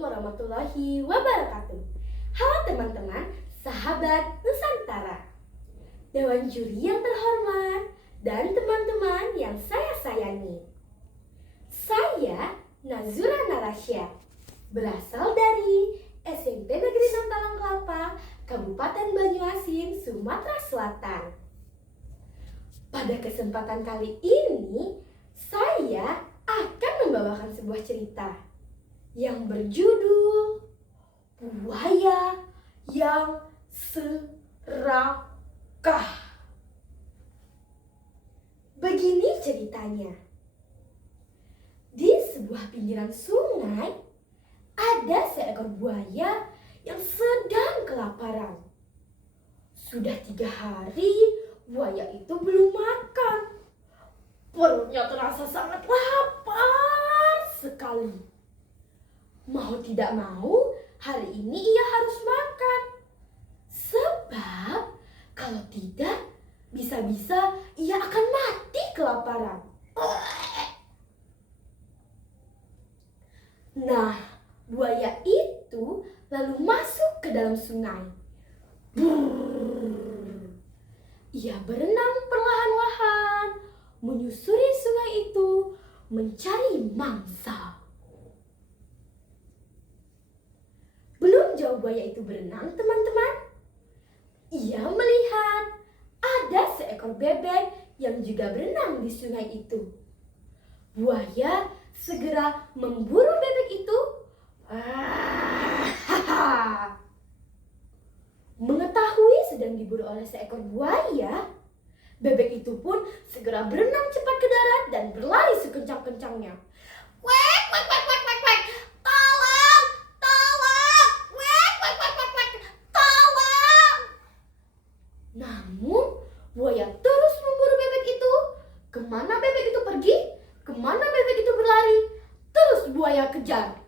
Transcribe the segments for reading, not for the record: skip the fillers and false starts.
warahmatullahi wabarakatuh. Halo teman-teman, sahabat Nusantara, Dewan Juri yang terhormat, dan teman-teman yang saya sayangi. Saya Nazura Narasya, berasal dari SMP Negeri 6 Talang Kelapa, Kabupaten Banyuasin, Sumatera Selatan. Pada kesempatan kali ini, saya akan membawakan sebuah cerita yang berjudul Buaya yang Serakah. Begini ceritanya. Di sebuah pinggiran sungai, ada seekor buaya yang sedang kelaparan. Sudah 3 hari buaya itu belum makan. Perutnya terasa sangat lapar sekali. Mau tidak mau, hari ini ia harus makan. Sebab kalau tidak, bisa-bisa ia akan mati kelaparan. Nah, buaya itu lalu masuk ke dalam sungai. Ia berenang perlahan-lahan, menyusuri sungai itu, mencari mangsa. Belum jauh buaya itu berenang, teman-teman, ia melihat ada seekor bebek yang juga berenang di sungai itu. Buaya segera memburu bebek itu. Mengetahui sedang diburu oleh seekor buaya, bebek itu pun segera berenang cepat ke darat dan berlari sekencang-kencangnya. Wek, wek, wek, wek, wek, wek. Tolong, tolong. Wek, wek, wek, wek, wek. Tolong. Namun, buaya terus memburu bebek itu. Kemana bebek itu pergi? Kemana bebek itu berlari? Terus buaya kejar.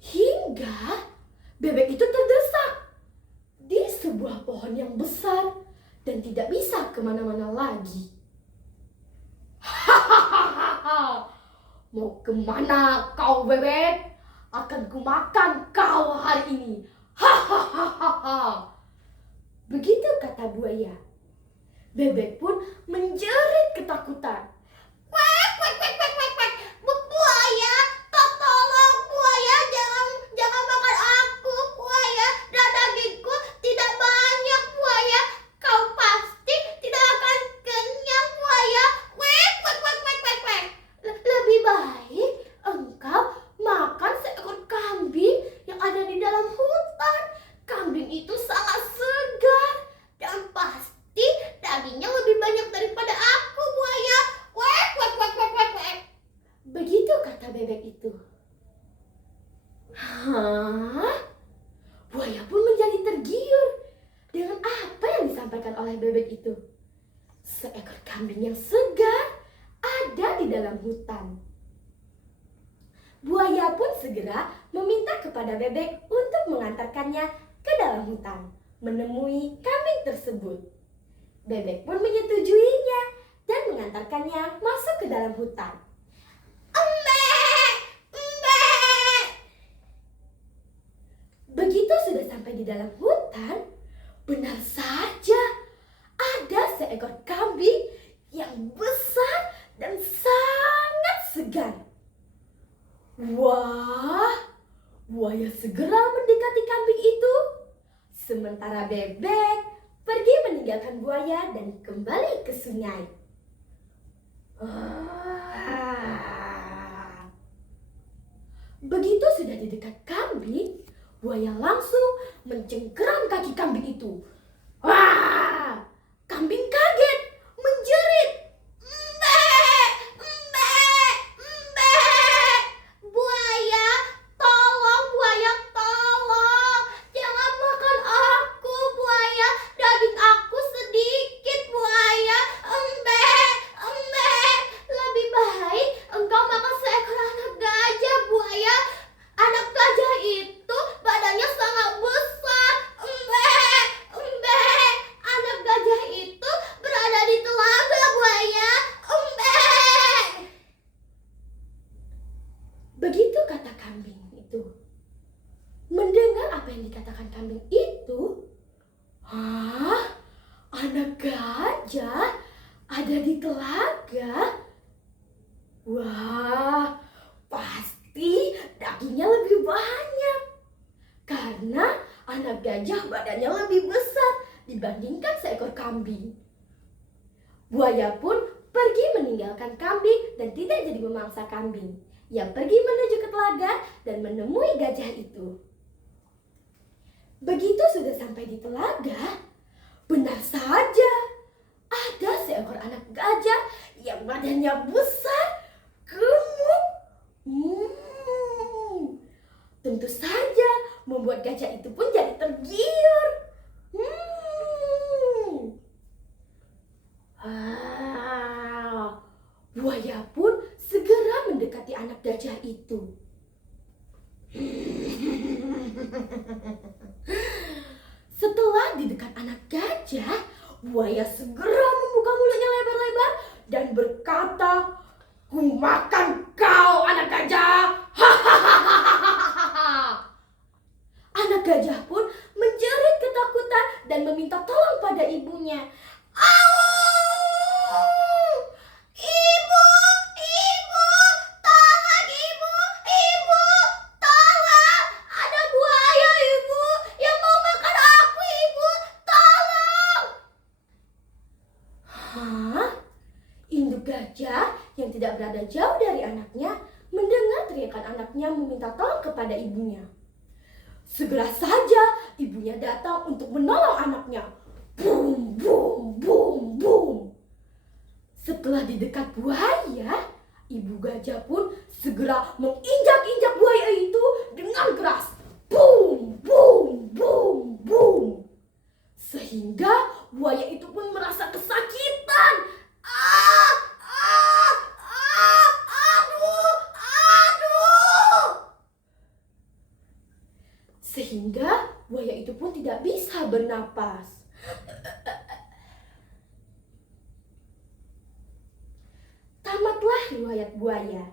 Hingga bebek itu terdesak di sebuah pohon yang besar dan tidak bisa kemana-mana lagi. Hahaha. Mau kemana kau bebek? Akan kumakan kau hari ini. Hahaha. Begitu kata buaya. Bebek pun menjerit ketakutan. Wek, wek, wek, wek, wek, wek. Buaya, tolong buaya, jangan makan aku, buaya. Dagingku tidak banyak, buaya. Kau pasti tidak akan kenyang, buaya. Wek, wek, wek, wek, wek, wek. Lebih baik engkau makan seekor kambing yang ada di dalam hutan. Kambing itu sangat segar dan pasti dagingnya lebih banyak daripada aku, buaya. Wek, wek, wek, wek, wek, wek. Begitu kata bebek itu. Hah? Buaya pun menjadi tergiur dengan apa yang disampaikan oleh bebek itu. Seekor kambing yang segar ada di dalam hutan. Buaya pun segera meminta kepada bebek untuk mengantarkannya ke dalam hutan, menemui kambing tersebut. Bebek pun menyetujuinya dan mengantarkannya masuk ke dalam hutan. Begitu sudah sampai di dalam hutan, benar saja ada seekor kambing yang besar dan sangat segar. Wah, buaya segera mendekati kambing itu. Sementara bebek pergi meninggalkan buaya dan kembali ke sungai. Begitu sudah di dekat kambing, buaya langsung mencengkeram kaki kambing itu. Wah! Kambing kaget, menjerit. Mbak! Mbak! Mbak! Buaya, tolong buaya, tolong. Jangan makan aku, buaya. Daging aku sedikit, buaya. Mbak! Mbak! Lebih baik engkau makan seekor anak gajah, buaya. Anak gajah itu badannya sangat besar. Mbak! Mbak! Anak gajah itu berada di telaga, buaya. Mbak! Begitu kata kambing itu. apa yang dikatakan kambing itu? Hah? Anak gajah ada di telaga? Wah, pasti dagingnya lebih banyak. Karena anak gajah badannya lebih besar dibandingkan seekor kambing. Buaya pun pergi meninggalkan kambing dan tidak jadi memangsa kambing. Ia pergi menuju ke telaga dan menemui gajah itu. Begitu sudah sampai di telaga, benar saja ada seekor anak gajah yang badannya besar, gemuk. Tentu saja membuat gajah itu pun jadi tergiur. Buaya pun segera mendekati anak gajah itu. Setelah di dekat anak gajah, buaya segera membuka mulutnya lebar-lebar dan berkata, "Ku makan kau, anak gajah!" Anak gajah pun menjerit ketakutan dan meminta tolong pada ibunya. Induk gajah yang tidak berada jauh dari anaknya mendengar teriakan anaknya meminta tolong kepada ibunya. Segera saja ibunya datang untuk menolong anaknya. Bum, bum, bum, bum. Setelah di dekat buaya, ibu gajah pun segera menginjak-injak buaya itu dengan keras. Bum, bum, bum, bum. Sehingga buaya itu pun merasa kesakitan. Sehingga buaya itu pun tidak bisa bernapas. Tamatlah riwayat buaya.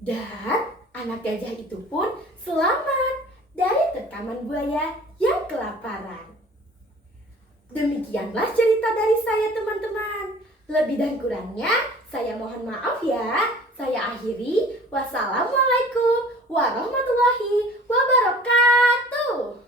Dan anak gajah itu pun selamat dari terkaman buaya yang kelaparan. Demikianlah cerita dari saya, teman-teman. Lebih dan kurangnya saya mohon maaf ya. Saya akhiri. Wassalamualaikum warahmatullahi wabarakatuh.